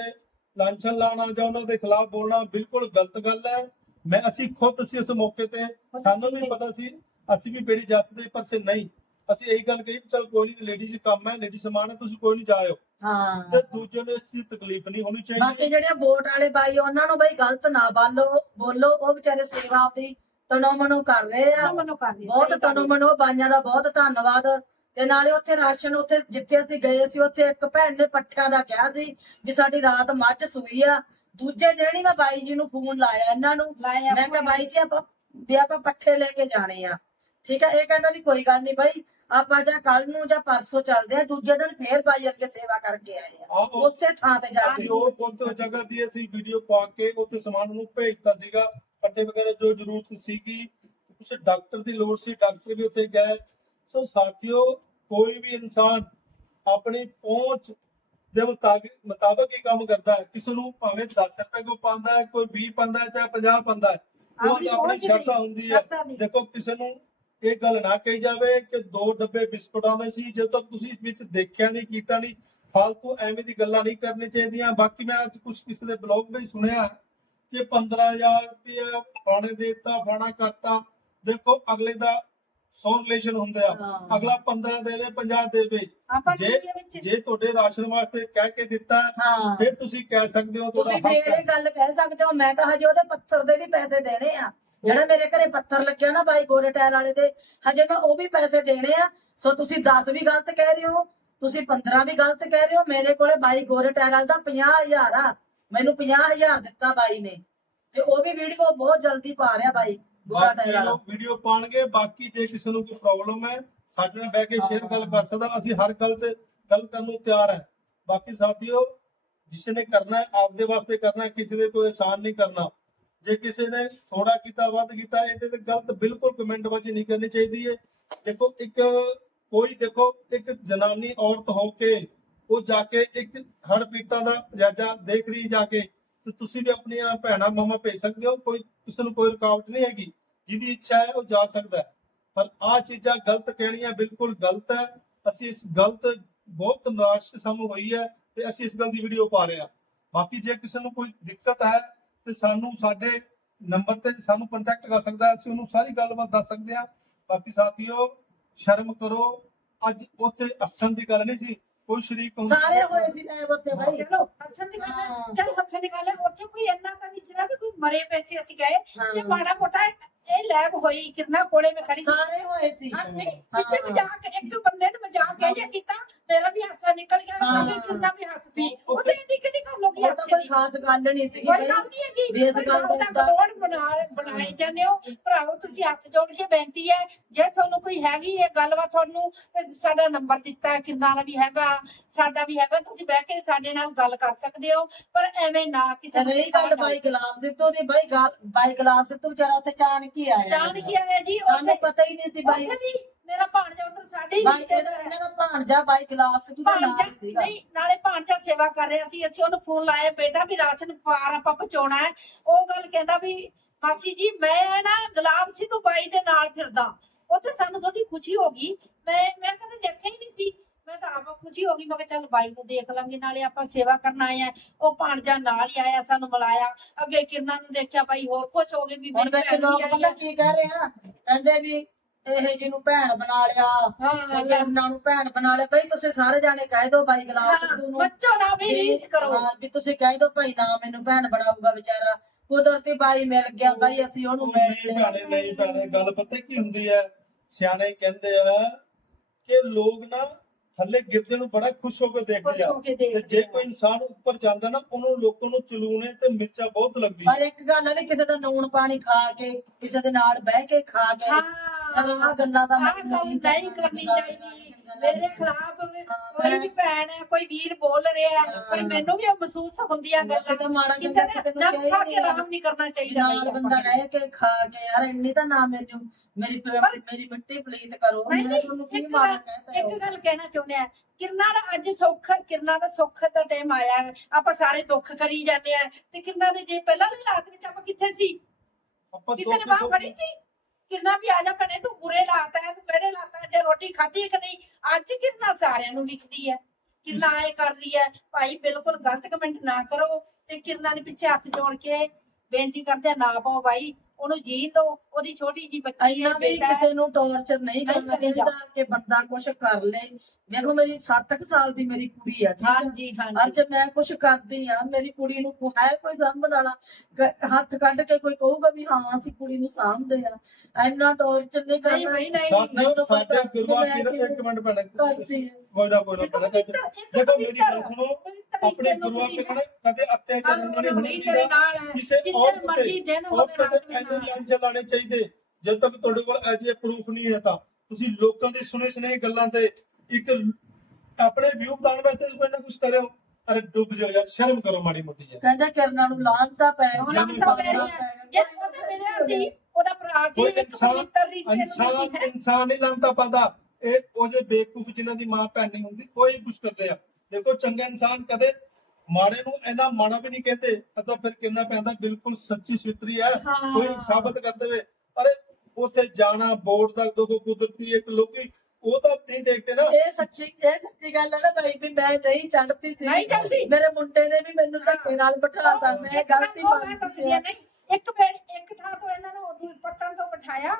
ਲਾਂਛਨ ਲਾਣਾ ਜਾਂ ਉਹਨਾਂ ਦੇ ਖਿਲਾਫ ਬੋਲਣਾ ਬਿਲਕੁਲ ਗਲਤ ਗੱਲ ਹੈ। ਮੈਂ ਅਸੀਂ ਖੁਦ ਸੀ ਉਸ ਮੌਕੇ ਤੇ ਸਾਨੂੰ ਵੀ ਪਤਾ ਸੀ ਅਸੀਂ ਵੀ ਬੇੜੀ ਜਾ ਸਕਦੇ ਪਰ ਸੇ ਨਹੀਂ। ਅਸੀਂ ਇਹੀ ਗੱਲ ਕਹੀ ਚਲ ਕੋਈ ਨਹੀਂ ਲੇਡੀਜ਼ ਕੰਮ ਹੈ ਲੇਡੀ ਸਮਾਨ ਹੈ ਤੁਸੀਂ ਕੋਈ ਨਹੀਂ ਜਾਇਓ। ਹਾਂ। ਤੇ ਦੂਜੇ ਨੂੰ ਇਸ ਦੀ ਤਕਲੀਫ ਨਹੀਂ ਹੋਣੀ ਬਾਕੀ ਚਾਹੀਦੀ ਜਿਹੜੇ ਵੋਟ ਵਾਲੇ ਬਾਈ ਉਹਨਾਂ ਨੂੰ ਬਈ ਗਲਤ ਨਾ ਬਾਲੋ ਬੋਲੋ ਉਹ ਵਿਚਾਰੇ ਸੇਵਾ ਆਪਦੀ ਤਨੋ ਮਨੋ ਕਰ ਰਹੇ ਆ। ਬਹੁਤ ਤਨੋ ਮਨੋ ਬਾਈਆਂ ਦਾ ਬਹੁਤ ਧੰਨਵਾਦ। ਤੇ ਨਾਲੇ ਉੱਥੇ ਰਾਸ਼ਨ ਉੱਥੇ ਜਿੱਥੇ ਅਸੀਂ ਗਏ ਸੀ ਉੱਥੇ ਇੱਕ ਭੈਣ ਨੇ ਪੱਠਿਆਂ ਦਾ ਕਿਹਾ ਸੀ ਵੀ ਸਾਡੀ ਰਾਤ ਮੱਝ ਸੂਈ ਆ। ਦੂਜੇ ਦਿਨ ਹੀ ਮੈਂ ਬਾਈ ਜੀ ਨੂੰ ਫੋਨ ਲਾਇਆ ਇਹਨਾਂ ਨੂੰ। ਲਾਇਆ ਮੈਂ ਕਿਹਾ ਬਾਈ ਜੀ ਆਪਾਂ ਵੀ ਆਪਾਂ ਪੱਠੇ ਲੈ ਕੇ ਜਾਣੇ ਆ। ਠੀਕ ਆ? ਇਹ ਕਹਿੰਦਾ ਵੀ ਕੋਈ ਗੱਲ ਨਹੀਂ ਬਾਈ ਆਪਾਂ ਜਾਂ ਕੱਲ ਨੂੰ ਜਾਂ ਪਰਸੋਂ ਚੱਲਦੇ ਆ। ਦੂਜੇ ਦਿਨ ਫੇਰ ਬਾਈ ਅੱਗੇ ਸੇਵਾ ਕਰਕੇ ਆਏ ਆ। ਉਸੇ ਥਾਂ ਤੇ ਜਾ ਕੇ। ਉਹ ਫੋਟੋ ਜਗ੍ਹਾ ਦੀ ਅਸੀਂ ਵੀਡੀਓ ਪਾ ਕੇ ਉੱਥੇ ਸਮਾਨ ਨੂੰ ਭੇਜਤਾ ਸੀਗਾ। ਪੱਟੇ ਵਗੈਰਾ ਜੋ ਜ਼ਰੂਰਤ ਸੀਗੀ। ਕੁਝ ਡਾਕਟਰ ਦੀ ਲੋੜ ਸੀ ਡਾਕਟਰ ਵੀ ਉੱਥੇ ਗਏ। ਸੋ ਸਾਥੀਓ ਕੋਈ ਵੀ ਇਨਸਾਨ ਆਪਣੀ ਪਹੁੰਚ ਦੇ ਮੁਤਾਬਿਕ ਮੁਤਾਬਕ ਹੀ ਕੰਮ ਕਰਦਾ ਹੈ। ਕਿਸੇ ਨੂੰ ਭਾਵੇਂ 10 ਰੁਪਏ ਕੋ ਪਾਉਂਦਾ ਹੈ ਕੋਈ 20 ਪਾਉਂਦਾ ਹੈ ਚਾਹੇ 50 ਪਾਉਂਦਾ ਹੈ ਉਹ ਆਪਣੀ ਸ਼ਰਧਾ ਹੁੰਦੀ ਹੈ। ਦੇਖੋ ਕਿਸੇ ਨੂੰ ਇਹ ਗੱਲ ਨਾ ਕਹੀ ਜਾਵੇ ਕਿ ਦੋ ਡੱਬੇ ਬਿਸਕੁਟਾਂ ਦੇ ਸੀ ਜਦੋਂ ਤੱਕ ਤੁਸੀਂ ਵਿੱਚ ਦੇਖਿਆ ਨਹੀਂ ਕੀਤਾ ਨਹੀਂ ਫालतू ਐਵੇਂ ਦੀ ਗੱਲਾਂ ਨਹੀਂ ਕਰਨੀ ਚਾਹੀਦੀਆਂ। ਬਾਕੀ ਮੈਂ ਅੱਜ ਕੁਝ ਕਿਸੇ ਦੇ ਬਲੌਗ ਵਿੱਚ ਸੁਣਿਆ ਕਿ 15000 ਰੁਪਇਆ ਫਾਣੇ ਦੇਤਾ ਫਾਣਾ ਕਰਤਾ। ਦੇਖੋ ਅਗਲੇ ਦਾ 100 ਰਿਲੇਸ਼ਨ ਹੁੰਦੇ ਆ। ਅਗਲਾ 15 ਦੇਵੇ 50 ਦੇਵੇ। ਜੇ ਜੇ ਤੁਹਾਡੇ ਰਾਸ਼ਨ ਵਾਸਤੇ ਕਹਿ ਕੇ ਦਿੱਤਾ ਫਿਰ ਤੁਸੀਂ ਕਹਿ ਸਕਦੇ ਹੋ ਤੁਸੀਂ ਫੇਰ ਇਹ ਗੱਲ ਕਹਿ ਸਕਦੇ ਹੋ ਮੈਂ ਤਾਂ ਹਜੇ ਉਹਦੇ ਪੱਥਰ ਦੇ ਵੀ ਪੈਸੇ ਦੇਣੇ ਆ। ਜਿਹੜਾ ਮੇਰੇ ਘਰੇ ਪੱਥਰ ਲੱਗਿਆ ਨਾ ਬਾਈ ਗੋਰੇ ਟੈਲ ਵਾਲੇ ਦੇ ਹਜੇ ਮੈਂ ਉਹ ਵੀ ਪੈਸੇ ਦੇਣੇ ਆ। ਸੋ ਤੁਸੀਂ 10 ਵੀ ਗਲਤ ਕਹਿ ਰਹੇ ਹੋ ਤੁਸੀਂ 15 ਵੀ ਗਲਤ ਕਹਿ ਰਹੇ ਹੋ ਮੇਰੇ ਕੋਲੇ ਬਾਈ ਗੋਰੇ ਟੈਲ ਵਾਲੇ ਦਾ 50000 ਆ। ਮੈਨੂੰ 50000 ਦਿੱਤਾ ਬਾਈ ਨੇ। ਤੇ ਉਹ ਵੀ ਵੀਡੀਓ ਬਹੁਤ ਜਲਦੀ ਪਾ ਰਿਹਾ ਬਾਈ। ਬਾਕੀ ਵੀਡੀਓ ਪਾਣਗੇ ਬਾਕੀ ਜੇ ਕਿਸੇ ਨੂੰ ਕੋਈ ਪ੍ਰੋਬਲਮ ਹੈ ਸਾਡੇ ਨਾਲ ਬਹਿ ਕੇ ਸ਼ੇਅਰ ਗੱਲ ਕਰ ਸਕਦਾ ਅਸੀਂ ਹਰ ਗੱਲ ਤੇ ਗੱਲ ਕਰਨ ਨੂੰ ਤਿਆਰ ਹੈ। ਬਾਕੀ ਸਾਥੀਓ ਜਿਸ ਨੇ ਕਰਨਾ ਹੈ ਆਪਦੇ ਵਾਸਤੇ ਕਰਨਾ ਹੈ ਕਿਸੇ ਦੇ ਕੋਈ ਆਸਾਨ ਨਹੀਂ ਕਰਨਾ। ਜੇ ਕਿਸੇ ਨੇ ਥੋੜਾ ਕੀਤਾ ਵੱਧ ਕੀਤਾ ਇਹਦੇ ਤੇ ਗਲਤ ਬਿਲਕੁਲ ਕਮੈਂਟ ਬਾਜੀ ਨਹੀਂ ਕਰਨੀ ਚਾਹੀਦੀ ਹੈ। ਦੇਖੋ ਇੱਕ ਕੋਈ ਦੇਖੋ ਇੱਕ ਜਨਾਨੀ ਔਰਤ ਹੋ ਕੇ ਉਹ ਜਾ ਕੇ ਇੱਕ ਹੜ ਪੀੜਤਾਂ ਦਾ ਜਾਇਜ਼ਾ ਦੇਖ ਰਹੀ ਜਾ ਕੇ ਤੇ ਤੁਸੀਂ ਵੀ ਆਪਣੀਆਂ ਭੈਣਾਂ ਮਾਮਾ ਭੇਜ ਸਕਦੇ ਹੋ ਕੋਈ ਕਿਸੇ ਨੂੰ ਕੋਈ ਰੁਕਾਵਟ ਨਹੀਂ ਹੈਗੀ, ਜਿਹਦੀ ਇੱਛਾ ਹੈ ਉਹ ਜਾ ਸਕਦਾ ਹੈ। ਪਰ ਆ ਚੀਜ਼ਾਂ ਗਲਤ ਕਹਿਣੀਆਂ ਬਿਲਕੁਲ ਗਲਤ ਹੈ। ਅਸੀਂ ਇਸ ਗਲਤ ਬਹੁਤ ਨਿਰਾਸ਼ ਸਾਨੂੰ ਹੋਈ ਹੈ ਤੇ ਅਸੀਂ ਇਸ ਗੱਲ ਦੀ ਵੀਡੀਓ ਪਾ ਰਹੇ ਹਾਂ। ਬਾਕੀ ਜੇ ਕਿਸੇ ਨੂੰ ਕੋਈ ਦਿੱਕਤ ਹੈ ਤੇ ਸਾਨੂੰ ਸਾਡੇ ਨੰਬਰ ਤੇ ਸਾਨੂੰ ਕੰਟੈਕਟ ਕਰ ਸਕਦਾ ਅਸੀਂ ਉਹਨੂੰ ਸਾਰੀ ਗੱਲਬਾਤ ਦੱਸ ਸਕਦੇ ਹਾਂ। ਬਾਕੀ ਸਾਥੀਓ, ਸ਼ਰਮ ਕਰੋ। ਅੱਜ ਉੱਥੇ ਹੱਸਣ ਦੀ ਗੱਲ ਨਹੀਂ ਸੀ। ਕੋਈ ਸ਼ਰੀਕ ਹੁੰਦਾ ਸਾਰੇ ਹੋਏ ਸੀ ਨਾ ਉੱਤੇ ਬਾਈ। ਚਲੋ ਹੱਸਣ ਦੀ ਗੱਲ ਹੈ। ਹਾਂ। ਚਲ ਹੱਸਣ ਦੀ ਗੱਲ ਹੈ। ਉੱਥੇ ਕੋਈ ਇੰਨਾ ਤਾਂ ਨਹੀਂ ਸੀਗਾ ਵੀ ਕੋਈ ਮਰੇ ਪੈਸੇ ਅਸੀਂ ਗਏ। ਤੇ ਹਾਂ। ਮਾੜਾ ਮੋਟਾ ਇਹ ਲੈਬ ਹੋਈ ਕਿਰਨਾ ਕੋਲੇ ਮੈਂ ਖੜੀ ਸੀ। ਸਾਰੇ ਹੋਏ ਸੀ। ਹਾਂ, ਨਹੀਂ। ਪਿੱਛੇ ਮਜ਼ਾਕ ਇੱਕ ਬੰਦੇ ਨੇ ਮਜ਼ਾਕ ਇਹ ਜਿਹਾ ਕੀਤਾ ਮੇਰਾ ਵੀ ਹਾਸਾ ਨਿਕਲ ਗਿਆ ਹਾਂ। ਤੇ ਕਿਰਨਾ ਵੀ ਹੱਸ ਪਈ ਉਹਦੇ ਏਡੀ ਕਿੱਡੀ ਗੱਲ ਹੋ ਗਈ ਉਹ ਤਾਂ ਹਾਸੇ ਕੋਈ ਦੀ ਖਾਸ ਗੱਲ ਨਹੀਂ ਸੀ ਕੋਈ ਗੱਲ ਨਹੀਂ ਹੈਗੀ। ਵੀ ਇਸ ਗੱਲ ਦਾ ਏਦਾਂ- ਗਲੋੜ ਬਣਾ ਬਣਾਈ ਜਾਂਦੇ ਹੋ। ਭਰਾਵੋ ਤੁਸੀਂ ਹੱਥ ਜੋੜ ਕੇ ਬੇਨਤੀ ਹੈ ਜੇ ਤੁਹਾਨੂੰ ਕੋਈ ਹੈਗੀ ਹੈ ਗੱਲਬਾਤ ਤੁਹਾਨੂੰ ਤੇ ਸਾਡਾ ਨੰਬਰ ਦਿੱਤਾ ਹੈ ਕਿੰਨਾ ਦਾ ਵੀ ਹੈਗਾ। ਸਾਡਾ ਵੀ ਹੈਗਾ ਤੁਸੀਂ ਬਹਿ ਕੇ ਸਾਡੇ ਨਾਲ ਗੱਲ ਕਰ ਸਕਦੇ ਹੋ ਪਰ ਐਵੇਂ ਨਾ ਕਿਸੇ ਨੂੰ ਰਹੀ ਗੱਲ ਬਾਈ ਗੁਲਾਬ ਸਿੱਧੂ ਦੀ ਬਾਈ ਗੱਲ- ਬਾਈ ਗੁਲਾਬ ਸਿੱਧੂ ਵਿਚਾਰਾ ਉੱਥੇ ਚਾਣ ਕੀ ਆਇਆ ਜਾਣ ਕੀ ਆਇਆ ਜੀ? ਸਾਨੂੰ ਪਤਾ ਹੀ ਨਹੀਂ ਸੀ ਬਾਈ। ਉੱਥੇ ਵੀ ਮੇਰਾ ਭਾਣਜਾ ਉਧਰ ਸਾਡੇ ਹੀ ਬਾਈ ਨੀਚੇ ਇਹਨਾਂ ਦਾ ਭਾਣਜਾ ਬਾਈ ਗੁਲਾਬ ਸਿੱਧੂ ਦਾ ਨਾਮ ਭਾਣਜਾ ਸੀਗਾ। ਨਹੀਂ ਨਾਲੇ ਭਾਣਜਾ ਸੇਵਾ ਕਰ ਰਿਹਾ ਸੀ। ਅਸੀਂ ਉਹਨੂੰ ਫੋਨ ਲਾਇਆ ਬੇਟਾ ਵੀ ਰਾਸ਼ਨ ਪਾਰ ਆਪਾਂ ਪਹੁੰਚਾਉਣਾ ਹੈ। ਉਹ ਗੱਲ ਕਹਿੰਦਾ ਵੀ ਮਾਸੀ ਜੀ ਮੈਂ ਨਾ ਗੁਲਾਬ ਸੀ ਤੂੰ ਬਾਈ ਦੇ ਨਾਲ ਫਿਰਦਾ। ਉੱਥੇ ਸਾਨੂੰ ਥੋੜੀ ਖੁਸ਼ੀ ਹੋ ਗਈ। ਮੈਂ ਮੈਂ ਕਦੇ ਦੇਖਿਆ ਹੀ ਨਹੀਂ ਸੀ। ਖੁਸ਼ੀ ਹੋ ਗਈ ਮੈਂ ਕਿਹਾ ਚੱਲ ਬਾਈ ਨੂੰ ਦੇਖ ਲਾਂਗੇ ਨਾਲੇ ਆਪਾਂ ਸੇਵਾ ਕਰਨ ਆਏ ਆ। ਉਹ ਭਾਣਜਾ ਨਾਲ ਹੀ ਆਇਆ ਸਾਨੂੰ ਮਿਲਾਇਆ ਅੱਗੇ ਕਿਰਨਾਂ ਨੂੰ ਦੇਖਿਆ ਬਾਈ ਹੋਰ ਖੁਸ਼ ਹੋ ਗਏ ਵੀ ਹੁਣ ਵਿੱਚ ਲੋਕ ਪਤਾ ਕੀ ਕਹਿ ਰਹੇ ਆ? ਕਹਿੰਦੇ ਵੀ ਇਹ ਜਿਹਨੂੰ ਭੈਣ ਬਣਾ ਲਿਆ ਹਾਂ ਉਹਨਾਂ ਨੂੰ ਭੈਣ ਬਣਾ ਲਿਆ। ਬਈ ਤੁਸੀਂ ਸਾਰੇ ਜਾਣੇ ਕਹਿ ਦਿਓ ਬਾਈ ਗੁਲਾਬ ਸਿੱਧੂ ਨੂੰ। ਬੱਚੋ ਨਾ ਵੀ ਰੀਸ ਕਰੋ। ਹਾਂ ਵੀ ਤੁਸੀਂ ਕਹਿ ਦਿਓ ਭਾਈ ਨਾ ਮੈਨੂੰ ਭੈਣ ਬਣਾਊਗਾ ਵਿਚਾਰਾ। ਕੁਦਰਤੀ ਬਾਈ ਮਿਲ ਗਿਆ ਬਾਈ ਅਸੀਂ ਉਹਨੂੰ ਮਿਲ ਨਹੀਂ ਲਿਆ। ਭੈਣੇ ਨਹੀਂ ਭੈਣੇ ਗੱਲ ਪਤਾ ਕੀ ਹੁੰਦੀ ਹੈ? ਸਿਆਣੇ ਕਹਿੰਦੇ ਆ ਕਿ ਲੋਕ ਨਾ ਥੱਲੇ ਗਿਰਦੇ ਨੂੰ ਬੜਾ ਖੁਸ਼ ਹੋ ਕੇ ਦੇਖਦੇ ਖੁਸ਼ ਆ ਕੇ ਤੇ ਦੇਖਦੇ ਜੇ ਆ। ਕੋਈ ਇਨਸਾਨ ਉੱਪਰ ਜਾਂਦਾ ਨਾ ਉਹਨੂੰ ਲੋਕਾਂ ਨੂੰ ਚਲੂਣੇ ਤੇ ਮਿਰਚਾਂ ਬਹੁਤ ਲੱਗਦੀਆਂ। ਪਰ ਇੱਕ ਗੱਲ ਹੈ ਵੀ ਕਿਸੇ ਦਾ ਨੂਣ ਪਾਣੀ ਖਾ ਕੇ ਕਿਸੇ ਦੇ ਨਾਲ ਬਹਿ ਕੇ ਖਾ ਕੇ ਹਾਂ। ਆਹ ਗੱਲਾਂ ਤਾਂ ਆਹ ਮੈਨੂੰ ਗੱਲ ਨਹੀਂ ਨਹੀਂ ਕਰਨੀ ਚਾਹੀਦੀ। ਮੇਰੇ ਖਿਲਾਫ ਵੀ ਹਾਂ, ਕੋਈ ਮੈਂ- ਵੀ ਭੈਣ ਹੈ ਕੋਈ ਵੀਰ ਬੋਲ ਰਿਹਾ ਹੈ, ਪਰ ਹਾਂ। ਮੈਨੂੰ ਵੀ ਉਹ ਮਹਿਸੂਸ ਹੁੰਦੀਆਂ ਵੈਸੇ ਗੱਲਾਂ। ਤਾਂ ਮਾੜਾ ਕਿਸੇ ਚੰਗਾ ਕਿਸੇ ਨੇ ਨੂੰ ਨਾ ਕਹਿ ਖਾ ਹੀ ਕੇ ਨਹੀਂ ਆਰਾਮ ਨਹੀਂ ਕਰਨਾ ਚਾਹੀਦਾ ਨਾਲ ਬਈ ਬੰਦਾ ਆਪਾਂ। ਰਹਿ ਕੇ ਖਾ ਕੇ ਯਾਰ ਇੰਨੀ ਤਾਂ ਨਾ ਮੈਨੂੰ। ਮੇਰੀ ਪ- ਪਰ- ਮੇਰੀ ਮਿੱਟੀ ਪਲੀਤ ਕਰੋ। ਨਹੀਂ, ਮੈਂ ਤੁਹਾਨੂੰ ਕੀ ਇੱਕ ਮਾੜਾ ਗੱਲ- ਕਹਤਾ ਇੱਕ ਗੱਲ ਕਹਿਣਾ ਚਾਹੁੰਦੇ ਆ ਕਿਰਨਾ ਦਾ ਅੱਜ ਸੁੱਖ ਕਿਰਨਾ ਦਾ ਸੁੱਖ ਦਾ ਟਾਈਮ ਆਇਆ ਹੈ। ਆਪਾਂ ਸਾਰੇ ਦੁੱਖ ਕਰੀ ਜਾਂਦੇ ਆ ਤੇ ਕਿਰਨਾ ਦੇ ਜੇ ਪਹਿਲਾਂ ਵਾਲੀ ਹਾਲਾਤ ਵਿੱਚ ਆਪਾਂ ਕਿੱਥੇ ਸੀ? ਕਿਸੇ ਨੇ ਦੁੱਖ- ਬਾਹ ਫੜੀ ਸੀ? ਕਿਰਨਾ ਵੀ ਆ ਜਾ ਭੈਣੇ ਤੂੰ ਬੁਰੇ ਲਾਤਾ ਹੈ ਤੂੰ ਕਿਹੜੇ ਲਾਤਾ ਹੈ, ਜੇ ਰੋਟੀ ਖਾਧੀ ਕਿ ਨਹੀਂ ਅੱਜ ਕਿਰਨਾ ਸਾਰਿਆਂ ਨੂੰ ਵਿਖਦੀ ਹੈ ਕਿਰਨਾ ਐ ਕਰ ਰਹੀ ਹੈ ਭਾਈ ਬਿਲਕੁਲ ਗਲਤ ਕਮੈਂਟ ਨਾ ਕਰੋ ਤੇ ਕਿਰਨਾ ਨੇ ਪਿੱਛੇ ਹੱਥ ਜੋੜ ਕੇ ਬੇਨਤੀ ਕਰਦੇ ਆ, ਨਾ ਪਾਓ ਭਾਈ ਉਹਨੂੰ ਜੀਣ ਦਿਓ ਉਹਦੀ ਛੋਟੀ ਜੀ ਬੱਚੀ ਇੰਨਾ ਹੈ ਵੀ ਬੇਟਾ ਹੈ। ਕਿਸੇ ਨੂੰ ਟੌਰਚਰ ਨਹੀਂ ਨਹੀਂ ਕਰਨਾ ਕਰੀਦਾ। ਚਾਹੀਦਾ ਕਿ ਬੰਦਾ ਕੁਝ ਕਰ ਲੇ ਦੇਖੋ ਮੇਰੀ 7 ਸਾਲ ਦੀ ਮੇਰੀ ਕੁੜੀ ਆ ਠੀਕ ਹਾਂਜੀ ਹਾਂਜੀ ਅੱਜ ਮੈਂ ਕੁਝ ਕਰਦੀ ਆ ਮੇਰੀ ਕੁੜੀ ਨੂੰ ਕੋ ਹੈ ਕੋਈ ਸਾਂਭਣ ਵਾਲਾ ਹੱਥ ਕੱਢ ਕੇ ਕੋਈ ਕਹੂਗਾ ਵੀ ਹਾਂ ਅਸੀਂ ਕੁੜੀ ਨੂੰ ਸਾਂਭਦੇ ਆ ਇੰਨਾ ਟੌਰਚਰ ਨਹੀਂ ਨਹੀਂ ਕਰਨਾ ਨਹੀਂ ਮੈਨੂੰ ਸਾਡੇ ਗੁਰੂਆਂ ਕਿਵੇਂ ਇੱਕ ਮਿੰਟ ਆ। ਕੋਈ ਨਾ ਕੋਈ ਨਾ ਦੇਖੋ ਮੇਰੀ ਗੱਲ ਸੁਣੋ ਆਪਣੇ ਗੁਰੂਆਂ ਪੀਰਾਂ ਨੇ ਕਦੇ ਅਤਿਆਚਾਰ ਨਹੀਂ ਹੋਣੀ ਨਹੀਂ ਕਿਸੇ ਜਿੰਨੇ ਔਰਤ ਮਰਜ਼ੀ ਦਿਨ ਹੋਵੇ ਰਾਤ ਨੂੰ ਐਨੇ ਅੰਚ ਲਾਣੇ ਚਾਹੀਦੇ। ਜਦ ਤੱਕ ਤੁਹਾਡੇ ਕੋਲ ਅਜੇ ਪ੍ਰੂਫ ਨਹੀਂ ਹੈ ਤਾਂ। ਤੁਸੀਂ ਲੋਕਾਂ ਦੀ ਸੁਣੇ ਸੁਣੇ ਗੱਲਾਂ ਤੇ ਇੱਕ ਆਪਣੇ ਵਿਊ ਬਣਾਉਣ ਵਾਸਤੇ ਕੋਈ ਨਾ ਕੁਝ ਕਰਿਓ। ਅਰੇ ਡੁੱਬ ਜਾਓ ਯਾਰ ਸ਼ਰਮ ਕਰੋ ਮਾੜੀ ਮੋਟੀ ਯਾਰ। ਕਹਿੰਦਾ ਕਿਰਨਾਂ ਨੂੰ ਲਾਂਤਾ ਪੈ ਉਹਨਾਂ ਨੂੰ ਤਾਂ ਪੈ ਰਹੀ ਹੈ। ਜੇ ਉਹਦੇ ਮਿਲਿਆ ਸੀ ਉਹਦਾ ਭਰਾ ਸੀ ਕੋਈ ਇੱਕ ਇਨਸਾਨ ਪਵਿੱਤਰ ਰਿਸ਼ਤੇ ਨੂੰ ਇਨਸਾਨ ਇਨਸਾਨ ਨਹੀਂ ਲਾਂਤਾ ਪਾਉਂਦਾ। ਇਹ ਉਹ ਜੇ ਬੇਵਕੂਫ ਜਿਨ੍ਹਾਂ ਦੀ ਮਾਂ ਭੈਣ ਨਹੀਂ ਹੁੰਦੀ ਕੋਈ ਕੁਝ ਕਰਦੇ ਆ। ਦੇਖੋ ਚੰਗਾ ਇਨਸਾਨ ਕਦੇ ਮਾੜੇ ਨੂੰ ਇੰਨਾ ਮਾੜਾ ਵੀ ਨਹੀਂ ਕਹਿੰਦੇ ਅਦਾ ਫਿਰ ਕਿੰਨਾ ਪੈਂਦਾ ਬਿਲਕੁਲ ਸੱਚੀ ਸਵਿਤਰੀ ਹੈ। ਹਾਂ। ਕੋਈ ਸਾਬਤ ਕਰ ਦੇਵੇ। ਅਰੇ ਉੱਥੇ ਜਾਣਾ ਬੋਰਡ ਤੱਕ ਤੋਂ ਕੋਈ ਕੁਦਰਤੀ ਇੱਕ ਲੋਕੀ ਉਹ ਤਾਂ ਨਹੀਂ ਦੇਖਦੇ ਨਾ। ਇਹ ਸੱਚੀ ਇਹ ਸੱਚੀ ਗੱਲ ਹੈ ਨਾ ਭਾਈ ਵੀ ਮੈਂ ਨਹੀਂ ਚੜਦੀ ਸੀ। ਨਹੀਂ ਚੜ੍ਹਦੀ। ਮੇਰੇ ਮੁੰਡੇ ਨੇ ਵੀ ਮੈਨੂੰ ਧੱਕੇ ਨਾਲ ਬਿਠਾਤਾ ਮੈਂ ਇੱਕ ਗਲਤੀ ਮੈਂ ਮੰਨਦੀ ਦੱਸਦੀ ਸੀ। ਹਾਂ, ਨਹੀਂ, ਇੱਕ ਭੈਣ ਇੱਕ ਥਾਂ ਤੋਂ ਇਹਨਾਂ ਨੂੰ ਉਦੋਂ ਪੱਟਣ ਤੋਂ ਬਿਠਾਇਆ।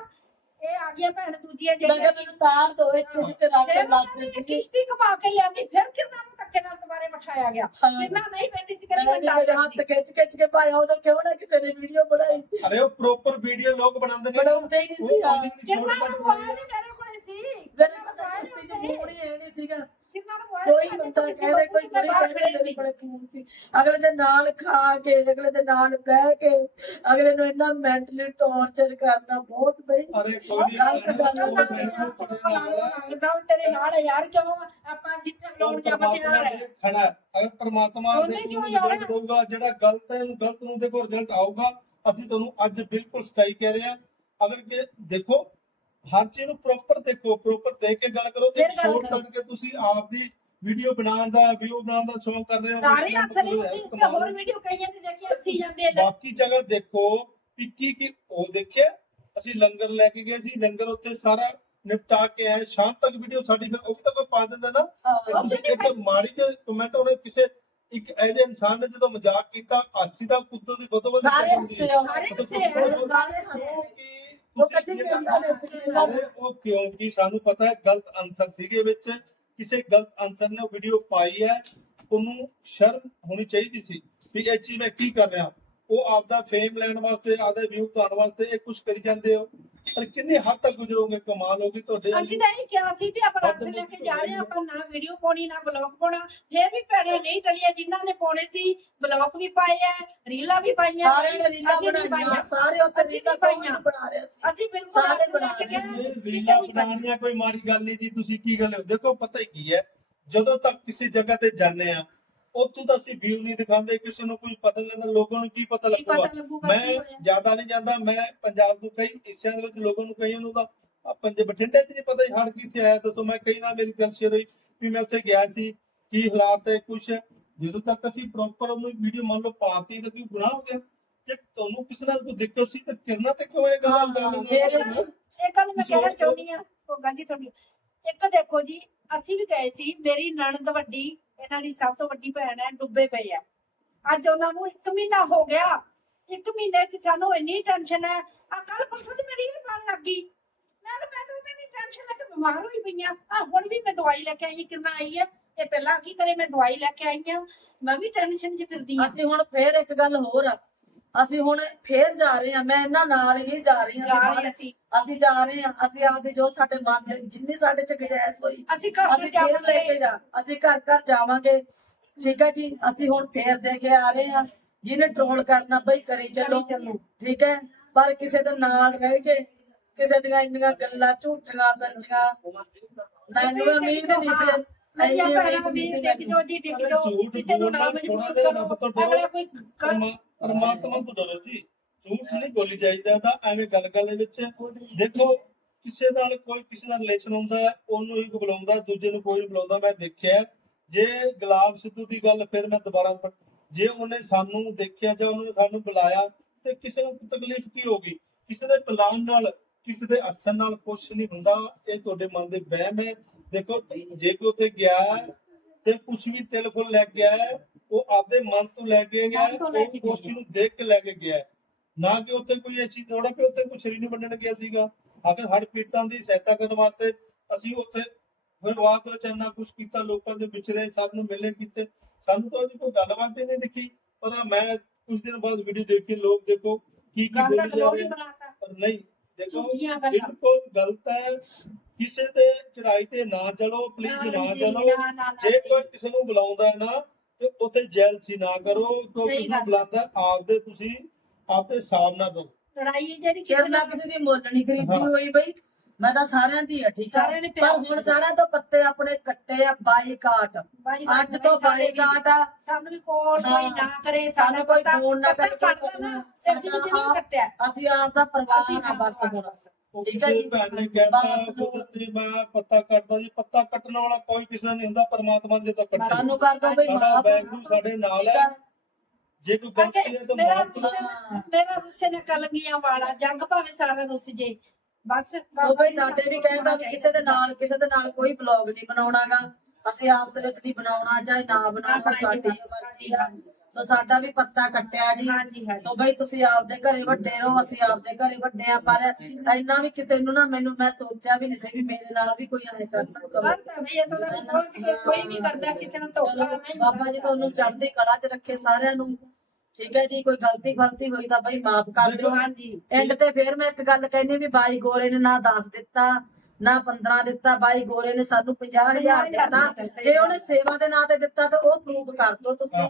ਇਹ ਆ ਗਿਆ ਭੈਣ ਦੂਜੀ ਹੈ ਮੈਂ ਕਿਹਾ ਮੈਨੂੰ ਤਾਰ ਦੋ ਇੱਥੇ ਜਿੱਥੇ ਰਾਸ਼ਨ ਫਿਰ ਉਹਨਾਂ ਨੇ ਕਿਸ਼ਤੀ ਕਮਾ ਕੇ ਲਿਆਂਦੀ ਫਿਰ ਕਿਰਨਾਂ ਨੂੰ ਧੱਕੇ ਨਾਲ ਬਿਠਾਇਆ ਗਿਆ। ਕਿਰਨਾਂ ਨਹੀਂ ਪੈਂਦੀ ਸੀ ਮੈਂ ਕਹਿੰਦੀ ਮੈਂ ਮੇਰੇ ਹੱਥ ਖਿੱਚ ਖਿੱਚ ਕੇ ਪਾਇਆ ਉਹਦਾ ਕਿਉਂ ਨਾ ਕਿਸੇ ਨੇ ਵੀਡੀਓ ਬਣਾਈ? ਅਰੇ ਉਹ ਪ੍ਰੋਪਰ ਵੀਡੀਓ ਲੋਕ ਬਣਾਉਂਦੇ ਨੇ। ਬਣਾਉਂਦੇ ਹੀ ਨਹੀਂ ਸੀ ਆ only ਦੀ ਕਿਰਨਾਂ short ਨੂੰ cut ਮੋਬਾਈਲ ਹੀ। ਮੇਰੇ ਕੋਲੇ ਸੀ ਮੇਰੇ ਪਤਾ ਕਿਸ਼ਤੀ ਚ ਫੋਨ ਹੀ ਹੈ ਨਹੀਂ ਸੀਗਾ। ਕੋਈ ਬੰਦਾ ਕਹਿੰਦੇ ਕੋਈ ਕੁੜੀ ਕਹਿੰਦੇ ਮੇਰੇ ਕੋਲੇ ਫੋਨ ਸੀ। ਅਗਲੇ ਦੇ ਨਾਲ ਖਾ ਕੇ ਅਗਲੇ ਦੇ ਨਾਲ ਬਹਿ ਕੇ ਅਗਲੇ ਨੂੰ ਇੰਨਾ ਮੈਂਟਲੀ ਟੌਰਚਰ ਕਰਨਾ ਬਹੁਤ ਬਈ। ਅਰੇ ਕੋਈ ਨਹੀਂ ਤੇਰੇ ਨਾਲ ਯਾਰ ਕਿਉਂ ਆਪਾਂ ਜਿੱਥੇ ਰਹੇ ਖੜਾ। ਅਗਰ ਪਰਮਾਤਮਾ ਦੇ ਦੇਊਗਾ ਜਿਹੜਾ ਗਲਤ ਹੈ ਉਹਨੂੰ ਗਲਤ ਨੂੰ ਦੇਖੋ ਰਿਜ਼ਲਟ ਆਊਗਾ। ਅਸੀਂ ਤੁਹਾਨੂੰ ਅੱਜ ਬਿਲਕੁਲ ਸੱਚਾਈ ਕਹਿ ਰਹੇ ਹਾਂ। ਅਗਰ ਕਿ ਦੇਖੋ ਹਰ ਚੀਜ਼ ਨੂੰ ਪ੍ਰੋਪਰ ਦੇਖੋ ਪ੍ਰੋਪਰ ਦੇਖ ਕੇ ਗੱਲ ਕਰੋ ਤੇ ਫਿਰ ਗੱਲ ਸ਼ੋਰਟ ਕਰੋ। ਕੇ ਤੁਸੀਂ ਆਪ ਦੀ ਵੀਡੀਓ ਬਣਾਉਣ ਦਾ ਵੀਡੀਓ ਬਣਾਉਣ ਦਾ ਸ਼ੌਂਕ ਕਰ ਰਹੇ ਹੋ। ਸਾਰੇ ਹੁੰਦੇ ਤੇ ਕਮਾਲ ਹੋਰ। ਵੀਡੀਓ ਕਈਆਂ ਦੀ ਦੇਖੀ ਅੱਛੀ ਜਾਂਦੇ ਨੇ ਬਾਕੀ ਜਗ੍ਹਾ ਦੇਖੋ ਕਿ ਕੀ ਕੀ ਉਹ ਦੇਖਿਆ। ਅਸੀਂ ਲੰਗਰ ਲੈ ਕੇ ਗਏ ਸੀ ਲੰਗਰ ਉੱਤੇ ਸਾਰਾ ਨਿਪਟਾ ਕੇ ਆਏ। ਸ਼ਾਮ ਤੱਕ ਵੀਡੀਓ ਸਾਡੀ ਫਿਰ ਉਹ ਵੀ ਤਾਂ ਕੋਈ ਪਾ ਦਿੰਦਾ ਨਾ। ਤੇ ਹਾਂ ਤੁਸੀਂ ਇੱਕ ਮਾੜੀ ਜਿਹੀ ਕਮੈਂਟ ਉਹਨੇ ਕਿਸੇ ਇੱਕ ਐਜੇ ਇਨਸਾਨ ਨੇ ਜਦੋਂ ਮਜ਼ਾਕ ਕੀਤਾ ਅਸੀਂ ਤਾਂ ਕੁੱਤੇ ਦੀ ਬਦੋ ਸਾਰੇ ਹੱਸੇ ਹੋ ਸਾਰੇ ਹੱਸੇ ਆ। ਸਾਰੇ ਹੱਸੇ ਉਹ ਉਹ ਕਦੀ ਕਹਿੰਦਾ ਨਹੀਂ ਸੀ ਕਿ ਨਾ- ਉਹ ਕਿਉਂਕਿ ਸਾਨੂੰ ਪਤਾ ਹੈ ਗਲਤ ਆਨਸਰ ਸੀਗੇ ਵਿੱਚ। ਕਿਸੇ ਗਲਤ ਆਨਸਰ ਨੇ ਉਹ ਵੀਡੀਓ ਪਾਈ ਹੈ। ਉਹਨੂੰ ਸ਼ਰਮ ਹੋਣੀ ਚਾਹੀਦੀ ਸੀ ਵੀ ਇਹ ਚੀਜ਼ ਮੈਂ ਕੀ ਕਰ ਰਿਹਾ। ਉਹ ਆਪਦਾ ਫੇਮ ਲੈਣ ਵਾਸਤੇ ਆਪਦੇ ਵਿਊ ਪਾਉਣ ਵਾਸਤੇ ਇਹ ਕੁਝ ਕਰੀ ਜਾਂਦੇ ਹੋ। ਪਰ ਕਿੰਨੇ ਹੱਦ ਤੱਕ ਗੁਜ਼ਰੋਗੇ? ਕਮਾਲ ਹੋਗੀ ਤੁਹਾਡੇ ਅਸੀਂ ਤਾਂ ਇਹ ਕਿਹਾ ਸੀ ਵੀ ਆਪਾਂ ਰਾਸ਼ਨ ਲੈ ਕੇ ਜਾ ਰਹੇ ਹਾਂ ਆਪਾਂ ਨਾ ਵੀਡੀਓ ਪਾਉਣੀ ਨਾ ਬਲੌਗ ਪਾਉਣਾ। ਫਿਰ ਵੀ ਭੈਣਾਂ ਨਹੀਂ ਟਲੀਆਂ ਜਿਨ੍ਹਾਂ ਨੇ ਪਾਉਣੇ ਸੀ ਬਲੌਗ ਵੀ ਪਾਏ ਐ ਰੀਲਾਂ ਵੀ ਪਾਈਆਂ। ਸਾਰੇ ਨੇ ਰੀਲਾਂ ਅਸੀਂ ਨਹੀਂ ਬਣਾਈਆਂ ਪਾਈਆਂ। ਸਾਰੇ ਉੱਤੇ ਅਸੀਂ ਰੀਲਾਂ ਨਹੀਂ ਪਾਈਆਂ। ਬਣਾ ਰਹੇ ਸੀ? ਅਸੀਂ ਬਿਲਕੁਲ ਸਾਰੇ ਰਾਸ਼ਨ ਲੈ ਕੇ ਬਣਾ ਗਏ। ਇਹ ਕਿਸੇ ਨਹੀਂ ਪਾਈਆਂ। ਬਣਾਉਣੀਆਂ ਕੋਈ ਮਾੜੀ ਗੱਲ ਨਹੀਂ ਜੀ ਤੁਸੀਂ ਕੀ ਗੱਲ ਦੇਖੋ ਪਤਾ ਹੀ ਕੀ ਹੈ ਜਦੋਂ ਤੱਕ ਕਿਸੇ ਜਗ੍ਹਾ ਤੇ ਜਾਂਦੇ ਆ ਉੱਥੋਂ ਤਾਂ ਅਸੀਂ ਵਿਊ ਨਹੀਂ ਦਿਖਾਉਂਦੇ ਕਿਸੇ ਨੂੰ ਕੋਈ ਪਤਾ ਨਹੀਂ ਲੱਗਦਾ ਲੋਕਾਂ ਨੂੰ ਕੀ ਪਤਾ ਕੀ ਪਤਾ ਲੱਗੂਗਾ। ਲੱਗੂਗਾ ਮੈਂ ਹੋਇਆ। ਜ਼ਿਆਦਾ ਨਹੀਂ ਜਾਂਦਾ ਮੈਂ ਪੰਜਾਬ ਤੋਂ ਕਈ ਹਿੱਸਿਆਂ ਦੇ ਵਿੱਚ ਲੋਕਾਂ ਨੂੰ ਕਈਆਂ ਨੂੰ ਤਾਂ ਆਹ ਪੰਜ ਬਠਿੰਡੇ 'ਚ ਨਹੀਂ ਪਤਾ ਹੀ ਹੜ ਕਿੱਥੇ ਆਇਆ ਤਾਂ ਮੈਂ ਕਈ ਨਾਲ ਮੇਰੀ ਗੱਲ ਸ਼ੇਅਰ ਹੋਈ ਵੀ ਮੈਂ ਉੱਥੇ ਗਿਆ ਸੀ ਕੀ ਹਾਲਾਤ ਹੈ ਕੁਛ ਜਦੋਂ ਤੱਕ ਅਸੀਂ ਪ੍ਰੋਪਰ ਉਹਨੂੰ ਵੀਡੀਓ ਮੰਨ ਲਓ ਪਾਤੀ ਤਾਂ ਕੀ ਗੁਨਾਹ ਹੋ ਗਿਆ। ਜੇ ਤੁਹਾਨੂੰ ਕਿਸੇ ਨਾਲ ਕੋਈ ਦਿੱਕਤ ਸੀ ਤਾਂ ਕਿਰਨਾ ਤੇ ਕਿਉਂ ਇਹ ਗੱਲ ਹਾਂ, ਕਰਨੀ ਮੇਰੇ ਹੈ? ਨਾਲ- ਇਹ ਗੱਲ ਮੈਂ ਤੁਸੀਂ ਕਹਿਣਾ ਹੋਰ ਚਾਹੁੰਦੀ ਆ ਭੋਗਾ ਜੀ ਤੁਹਾਡੀ। ਇੱਕ ਦੇਖੋ ਜੀ, ਅਸੀਂ ਵੀ ਗਏ ਸੀ, ਮੇਰੀ ਨਣਦ ਵੱਡੀ, ਇਹਨਾਂ ਦੀ ਸਭ ਤੋਂ ਵੱਡੀ ਭੈਣ ਹੈ, ਡੁੱਬੇ ਪਏ ਆ। ਅੱਜ ਉਹਨਾਂ ਨੂੰ 1 ਮਹੀਨਾ ਹੋ ਗਿਆ 1 ਮਹੀਨੇ ਚ ਸਾਨੂੰ ਇੰਨੀ ਟੈਨਸ਼ਨ ਹੈ। ਆ ਕੱਲ ਪਰਸੋਂ ਦੀ ਮੇਰੀ ਰੀਲ ਲੱਗ ਗਈ। ਮੈਂ ਤਾਂ ਮੈਂ ਤਾਂ ਇੰਨੀ ਟੈਨਸ਼ਨ ਲੈ ਕੇ ਬਿਮਾਰ ਹੋਈ ਪਈ ਆ। ਆਹ ਹੁਣ ਵੀ ਮੈਂ ਦਵਾਈ ਲੈ ਕੇ ਆਈ ਕਿੰਨਾ ਆਈ ਹੈ। ਇਹ ਪਹਿਲਾਂ ਕੀ ਕਰੇ, ਮੈਂ ਦਵਾਈ ਲੈ ਕੇ ਆਈ ਆ। ਮੈਂ ਵੀ ਟੈਨਸ਼ਨ ਚ ਫਿਰਦੀ ਆ। ਅਸੀਂ ਹੁਣ ਫੇਰ ਇੱਕ ਗੱਲ ਹੋਰ ਆ। ਅਸੀਂ ਹੁਣ ਫੇਰ ਜਾ ਰਹੇ ਆ ਮੈਂ ਇਹਨਾਂ ਨਾਲ ਹੀ ਜਾ ਰਹੀ ਹਾਂ ਜਾ ਅਸੀਂ ਰਹੇ ਅਸੀਂ। ਅਸੀਂ ਜਾ ਰਹੇ ਆ ਅਸੀਂ ਆਪਦੇ ਜੋ ਸਾਡੇ ਮਨ ਦੇ ਜਿੰਨੀ ਸਾਡੇ ਚ ਗੁਜਾਇਸ਼ ਹੋਈ ਅਸੀਂ ਘਰ ਤੋਂ ਫੇਰ ਲੈ ਕੇ ਜਾ ਅਸੀਂ ਘਰ ਘਰ ਜਾਵਾਂਗੇ। ਠੀਕ ਹੈ ਜੀ ਅਸੀਂ ਹੁਣ ਫੇਰ ਦੇ ਕੇ ਆ ਰਹੇ ਆ ਜਿਹਨੇ ਟ੍ਰੋਲ ਕਰਨਾ ਬਈ ਕਰੀ ਚੱਲੋ। ਕਰੀ ਚੱਲੋ। ਠੀਕ ਹੈ ਪਰ ਕਿਸੇ ਦੇ ਨਾਲ ਰਹਿ ਕੇ ਕਿਸੇ ਦੀਆਂ ਇੰਨੀਆਂ ਗੱਲਾਂ ਝੂਠੀਆਂ ਸੱਚੀਆਂ ਮੈਨੂੰ ਉਮੀਦ ਨਹੀਂ ਸੀ। ਮੇਰੀਆਂ ਭੈਣਾਂ ਵੀ ਟਿਕ। ਜੋ ਜੀ ਟਿਕ ਜੋ ਕਿਸੇ ਨੂੰ ਨਾ ਮਜਬੂਰ ਕਰੋ ਕੋਈ ਪਰਮਾਤਮਾ ਤੋਂ ਡਰੋ ਜੀ। ਝੂਠ ਨਹੀਂ ਬੋਲੀ ਜਾਈਦਾ ਤਾਂ ਐਵੇਂ ਗੱਲ ਗੱਲ ਦੇ ਵਿੱਚ ਦੇਖੋ ਕਿਸੇ ਨਾਲ ਕੋਈ ਕਿਸੇ ਦਾ ਰਿਲੇਸ਼ਨ ਹੁੰਦਾ ਹੈ ਉਹਨੂੰ ਹੀ ਬੁਲਾਉਂਦਾ ਦੂਜੇ ਨੂੰ ਕੋਈ ਬੁਲਾਉਂਦਾ। ਮੈਂ ਦੇਖਿਆ ਜੇ ਗੁਲਾਬ ਸਿੱਧੂ ਦੀ ਗੱਲ ਫਿਰ ਮੈਂ ਦੁਬਾਰਾ ਜੇ ਉਹਨੇ ਸਾਨੂੰ ਦੇਖਿਆ ਜਾਂ ਉਹਨੇ ਸਾਨੂੰ ਬੁਲਾਇਆ ਤੇ ਕਿਸੇ ਨੂੰ ਤਕਲੀਫ ਕੀ ਹੋਗੀ ਕਿਸੇ ਦੇ ਪਲਾਨ ਨਾਲ ਕਿਸੇ ਦੇ ਅਸਰ ਨਾਲ ਕੁਝ ਨਹੀਂ ਹੁੰਦਾ। ਇਹ ਤੁਹਾਡੇ ਮਨ ਦੇ ਵਹਿਮ ਹੈ। ਦੇਖੋ ਜੇ ਕੋਈ ਉੱਥੇ ਗਿਆ ਤੇ ਕੁਝ ਵੀ ਤਿਲ ਫੁੱਲ ਲੈ ਕੇ ਹੈ, ਉਹ ਆਪਦੇ ਮਨ ਤੋਂ ਲੈ ਕੇ ਗਿਆ ਕੇ ਉਹ ਚੀਜ਼ ਨੂੰ ਦੇਖ ਕੇ ਲੈ ਕੇ ਗਿਆ। ਨਾ ਕਿ ਉੱਥੇ ਕੋਈ ਇਹ ਚੀਜ਼ ਥੋੜਾ ਕਿ ਉੱਥੇ ਸ਼ਰੀਰ ਨਹੀਂ ਵੰਡਣ ਗਿਆ ਸੀਗਾ। ਅਗਰ ਹੜ ਪੀੜਤਾਂ ਦੀ ਸਹਾਇਤਾ ਕਰਨ ਵਾਸਤੇ ਅਸੀਂ ਉੱਥੇ ਵਿਵਾਦ ਵਿੱਚ ਇੰਨਾ ਕੁਝ ਕੀਤਾ ਲੋਕਾਂ ਦੇ ਵਿਚਰੇ ਸਭ ਨੂੰ ਮਿਲੇ ਕੀਤੇ। ਸਾਨੂੰ ਤਾਂ ਕੋਈ ਗੱਲਬਾਤ ਹੀ ਨਹੀਂ ਦਿਖੀ ਪਰ ਮੈਂ ਕੁਝ ਦਿਨ ਬਾਅਦ ਵੀਡੀਓ ਦੇਖੀ ਲੋਕ ਦੇਖੋ ਕੀ ਕੀ ਬੋਲੀ ਰਹੇ ਪਰ ਨਹੀਂ ਦੇਖੋ ਬਿਲਕੁਲ ਗਲਤ ਹੈ। ਕਿਸੇ ਤੇ ਚੜਾਈ ਤੇ ਨਾ ਚਲੋ ਪਲੀਜ਼ ਨਾ ਚਲੋ। ਜੇ ਕੋਈ ਕਿਸੇ ਨੂੰ ਬੁਲਾਉਂਦਾ ਹੈ ਨਾ ਤੇ ਉੱਥੇ ਜੈਲਸੀ ਨਾ ਕਰੋ ਕੋਈ ਕਿਸੇ ਨੂੰ। ਬੁਲਾਉਂਦਾ ਆਪਦੇ ਤੁਸੀਂ ਆਪਦੇ ਹਿਸਾਬ ਨਾਲ ਕਰੋ। ਲੜਾਈ ਹੈ ਜਿਹੜੀ ਕਿਸੇ ਕਿਰਨਾ ਨਾਲ ਕਿਸੇ ਦੀ ਮੁੱਲ ਨਹੀਂ ਖਰੀਦੀ ਹਾਂ। ਹੋਈ ਬਈ। ਮੈਂ ਤਾਂ ਸਾਰਿਆਂ ਦੀ ਆ ਠੀਕ ਆ? ਨੇ ਪਰ ਹੁਣ ਸਾਰਿਆਂ ਤੋਂ ਪੱਤੇ ਆਪਣੇ ਕੱਟੇ ਆ ਬਾਈਕਾਟ ਬਾਈ ਅੱਜ ਤੋਂ ਬਾਈਕਾਟ ਆ। ਸਾਨੂੰ ਵੀ ਕੋਲ ਹਾਂ। ਕੋਈ ਨਾ ਕਰੇ ਸਾਨੂੰ ਕੋਈ ਫੋਨ ਨਾ ਕਰੇ, ਨਾ ਅਸੀਂ ਆਪ ਦਾ ਪਰਿਵਾਰ ਆ ਬਸ ਹੁਣ। ਉਹ ਠੀਕ ਹੈ ਕਿਸੇ ਜੀ। ਭੈਣ ਨੇ ਕਹਿਤਾ ਬਸ ਲੋ- ਕੁਦਰਤੀ ਮੈਂ ਪੱਤਾ ਕੱਟਦਾ ਜੀ ਪੱਤਾ ਕੱਟਣ ਵਾਲਾ ਕੋਈ ਕਿਸੇ ਦਾ ਨਹੀਂ ਹੁੰਦਾ ਪਰਮਾਤਮਾ ਨੇ ਤਾਂ ਕੱਟਿਆ। ਸਾਨੂੰ ਕਰ ਦੋ ਬਈ ਸਾਡਾ ਮਾਫ। ਵਾਹਿਗੁਰੂ ਸਾਡੇ ਨਾਲ ਹੈ। ਜੇ ਕੋਈ ਗਲਤੀ ਹੈ ਤਾਂ ਮੇਰਾ ਮਾਫ ਕਰੋ। ਰੁੱਸੇ ਮੇਰਾ ਰੁੱਸੇ ਨੇ ਕਲੰਗੀਆਂ ਵਾਲਾ ਜੰਗ ਭਾਵੇਂ ਸਾਰਾ ਰੁੱਸ ਜੇ। ਬਸ ਸੋ ਬਈ ਸਾਡੇ ਵੀ ਕਹਿੰਦਾ ਵੀ ਕਿਸੇ ਦੇ ਨਾਲ ਕਿਸੇ ਦੇ ਨਾਲ ਕੋਈ ਬਲੌਗ ਨਹੀਂ ਬਣਾਉਣਾਗਾ। ਅਸੀਂ ਆਪਸ ਵਿੱਚ ਦੀ ਬਣਾਉਣਾ ਚਾਹੇ ਨਾ ਬਣਾਉਣਾ ਸਾਡੀ ਮਰਜ਼ੀ ਆ। ਸੋ ਸਾਡਾ ਵੀ ਪੱਤਾ ਕੱਟਿਆ ਜੀ। ਸੋ ਬਈ ਤੁਸੀਂ ਆਪਦੇ ਘਰੇ ਵੱਡੇ ਰਹੋ ਅਸੀਂ ਆਪਦੇ ਘਰੇ ਵੱਡੇ ਆ ਪਰ ਇੰਨਾ ਵੀ ਕਿਸੇ ਨੂੰ ਨਾ ਮੈਨੂੰ ਮੈਂ ਸੋਚਿਆ ਵੀ ਨਹੀਂ ਸੀ ਵੀ ਮੇਰੇ ਨਾਲ ਵੀ ਕੋਈ ਐਂ ਕਰਨਾ ਕਰੇ ਕੋਈ ਵੀ ਕਰਦਾ ਕਿਸੇ ਨੂੰ ਧੋਖਾ ਚਲੋ, ਨਹੀਂ ਬਾਬਾ ਜੀ ਤੁਹਾਨੂੰ ਚੜ੍ਹਦੀ ਕਲਾ 'ਚ ਰੱਖੇ ਸਾਰਿਆਂ ਨੂੰ। ਠੀਕ ਹੈ ਜੀ ਕੋਈ ਗਲਤੀ ਫਲਤੀ ਹੋਈ ਤਾਂ ਬਈ ਮਾਫ ਕਰ ਦਿਓ। ਹਾਂਜੀ। ਐਂਡ ਤੇ ਫਿਰ ਮੈਂ ਇੱਕ ਗੱਲ ਕਹਿੰਨੀ ਵੀ ਬਾਈ ਗੋਰੇ ਨੇ ਨਾ 10 ਦਿੱਤਾ ਨਾ 15 ਦਿੱਤਾ ਬਾਈ ਗੋਰੇ ਨੇ ਸਾਨੂੰ 50000 ਦਿੱਤਾ। ਜੇ ਉਹਨੇ ਸੇਵਾ ਦੇ ਨਾਂ ਤੇ ਦਿੱਤਾ ਤਾਂ ਉਹ ਪ੍ਰੂਫ ਕਰ ਦਿਓ ਤੁਸੀਂ।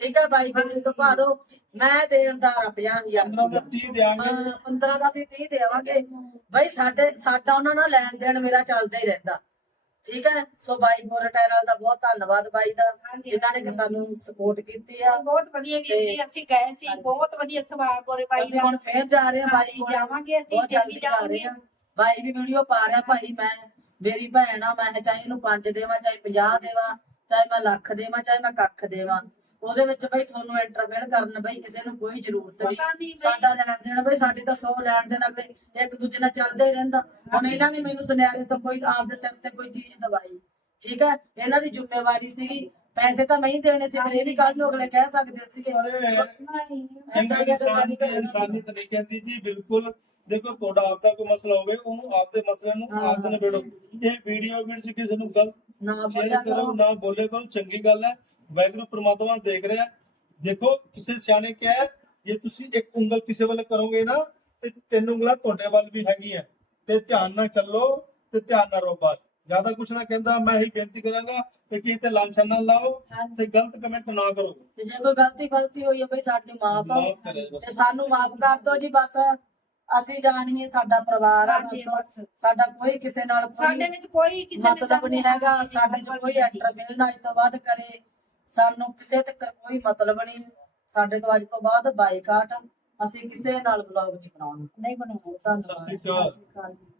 ਠੀਕ ਹੈ ਬਾਈ ਗੋਰੇ ਤੋਂ ਪਾ ਦਿਓ ਮੈਂ ਦੇਣਦਾਰ ਆ 50000 15 ਦਾ 30 ਦਿਆਂਗੇ। 15 ਦਾ ਅਸੀਂ 30 ਦੇਵਾਂਗੇ। ਬਾਈ ਸਾਡੇ ਸਾਡਾ ਉਹਨਾਂ ਨਾਲ ਲੈਣ ਦੇਣ ਮੇਰਾ ਚੱਲਦਾ ਹੀ ਰਹਿੰਦਾ। ਠੀਕ ਹੈ? ਸੋ ਬਾਈ ਗੋਰਾ ਟੈਰਲ ਦਾ ਬਹੁਤ ਧੰਨਵਾਦ ਬਾਈ ਦਾ। ਜਿਨ੍ਹਾਂ ਨੇ ਕਿ ਸਾਨੂੰ ਸਪੋਰਟ ਕੀਤੀ ਆ। ਬਹੁਤ ਵਧੀਆ ਵੀਰ ਜੀ ਅਸੀਂ ਗਏ ਸੀ। ਬਹੁਤ ਵਧੀਆ ਸਵਾਲ ਕੋਰੇ ਬਾਈ ਅਸੀਂ ਹੁਣ ਫੇਰ ਜਾ ਰਹੇ ਹਾਂ ਬਾਈ ਜਾਵਾਂਗੇ ਅਸੀਂ, ਜਲਦੀ ਵੀ ਜਾ ਰਹੇ। ਹਾਂ। ਬਾਈ ਵੀ ਵੀਡੀਓ ਪਾ ਰਿਹਾ ਭਾਈ ਮੈਂ। ਮੇਰੀ ਭੈਣ ਆ ਮੈਂ ਚਾਹੇ ਇਹਨੂੰ 5 ਦੇਵਾਂ ਚਾਹੇ 50 ਦੇਵਾਂ ਚਾਹੇ ਮੈਂ ਲੱਖ ਦੇਵਾਂ ਚਾਹੇ ਮੈਂ ਕੱਖ ਦੇਵਾਂ। ਉਹਦੇ ਵਿੱਚ ਬਈ ਤੁਹਾਨੂੰ ਇੰਟਰਫੇਅਰ ਕਰਨ ਬਈ ਕਿਸੇ ਨੂੰ ਕੋਈ ਜ਼ਰੂਰਤ ਨਹੀਂ। ਸਾਡਾ ਲੈਣ ਦੇਣ ਬਈ ਸਾਡੀ ਤਾਂ 100 ਲੈਣ ਦੇਣ ਅਗਲੇ ਇੱਕ ਦੂਜੇ ਨਾਲ ਚੱਲਦਾ ਹੀ ਰਹਿੰਦਾ। ਹੁਣ ਇਹਨਾਂ ਨੇ ਮੈਨੂੰ ਸੁਨਿਆਰੇ ਤੋਂ ਕੋਈ ਆਪਦੇ ਸਿਰ ਤੇ ਕੋਈ ਚੀਜ਼ ਦਵਾਈ। ਠੀਕ ਹੈ? ਇਹਨਾਂ ਦੀ ਜ਼ਿੰਮੇਵਾਰੀ ਸੀਗੀ। ਪੈਸੇ ਤਾਂ ਮੈਂ ਹੀ ਦੇਣੇ ਸੀ ਇਹ ਵੀ ਕੱਲ ਨੂੰ ਅਗਲੇ ਕਹਿ ਸਕਦੇ ਸੀਗੇ। ਇਨਸਾਨ ਤੇ ਇਨਸਾਨੀਅਤ ਨਹੀਂ ਕਹਿੰਦੀ ਜੀ ਬਿਲਕੁਲ। ਦੇਖੋ ਤੁਹਾਡਾ ਆਪਦਾ ਕੋਈ ਮਸਲਾ ਹੋਵੇ ਉਹਨੂੰ ਆਪਦੇ ਮਸਲੇ ਨੂੰ। ਆਪ ਦੇ ਨਿਬੇੜੋ। ਇਹ ਵੀਡੀਓ ਵਿੱਚ ਕਿਸੇ ਨੂੰ ਗਲਤ ਨਾ ਬੋਲਿਆ ਕਰੋ ਕਰੋ। ਨਾ ਬੋਲੇ ਕਰੋ ਚੰਗੀ ਗੱਲ ਹੈ। ਵੈਗਰੂ ਪ੍ਰਮਾਤਮਾ ਦੇਖ ਰਿਹਾ। ਦੇਖੋ ਕਿਸੇ ਸਿਆਣੇ ਕਿਹਾ ਜੇ ਤੁਸੀਂ ਇੱਕ ਉਂਗਲ ਕਿਸੇ ਵੱਲ ਕਰੋਗੇ ਨਾ ਤੇ ਤਿੰਨ ਉਂਗਲਾਂ ਤੁਹਾਡੇ ਵੱਲ ਵੀ ਹੈਗੀਆਂ। ਤੇ ਧਿਆਨ ਨਾਲ ਚੱਲੋ ਤੇ ਧਿਆਨ ਨਾਲ ਰਹੋ ਬਸ। ਜ਼ਿਆਦਾ ਕੁਛ ਨਾ ਕਹਿੰਦਾ ਮੈਂ ਹੀ ਬੇਨਤੀ ਕਰਾਂਗਾ ਕਿ ਕਿਸੇ ਤੇ ਲਾਂਛਨ ਨਾ ਲਾਓ ਤੇ ਗਲਤ ਕਮੈਂਟ ਨਾ ਕਰੋ। ਤੇ ਜੇ ਕੋਈ ਗਲਤੀ ਫਲਤੀ ਹੋਈ ਹੈ ਬਈ ਸਾਡੀ ਮਾਫ ਤੇ ਸਾਨੂੰ ਮਾਫ ਕਰ ਦਿਓ ਜੀ ਬਸ। ਅਸੀਂ ਜਾਣੀਏ ਸਾਡਾ ਪਰਿਵਾਰ ਆ ਬਸ। ਸਾਡਾ ਕੋਈ ਕਿਸੇ ਨਾਲ ਸਾਡੇ ਵਿੱਚ ਕੋਈ ਕਿਸੇ ਨੇ ਮਤਲਬ ਨਹੀਂ ਹੈਗਾ ਸਾਡੇ ਚ ਕੋਈ ਅੱਜ ਤੋਂ ਬਾਅਦ ਕਰੇ। ਸਾਨੂੰ ਕਿਸੇ ਤੱਕ ਕੋਈ ਮਤਲਬ ਨਹੀਂ। ਸਾਡੇ ਤੋਂ ਅੱਜ ਤੋਂ ਬਾਅਦ ਬਾਈਕਾਟ ਅਸੀਂ ਕਿਸੇ ਨਾਲ ਬਲੌਗ ਨਹੀਂ ਬਣਾਉਣਾ। ਨਹੀਂ ਬਣਾਉਂਦਾ ਧੰਨਵਾਦ। ਸਤਿ ਸ਼੍ਰੀ ਅਕਾਲ।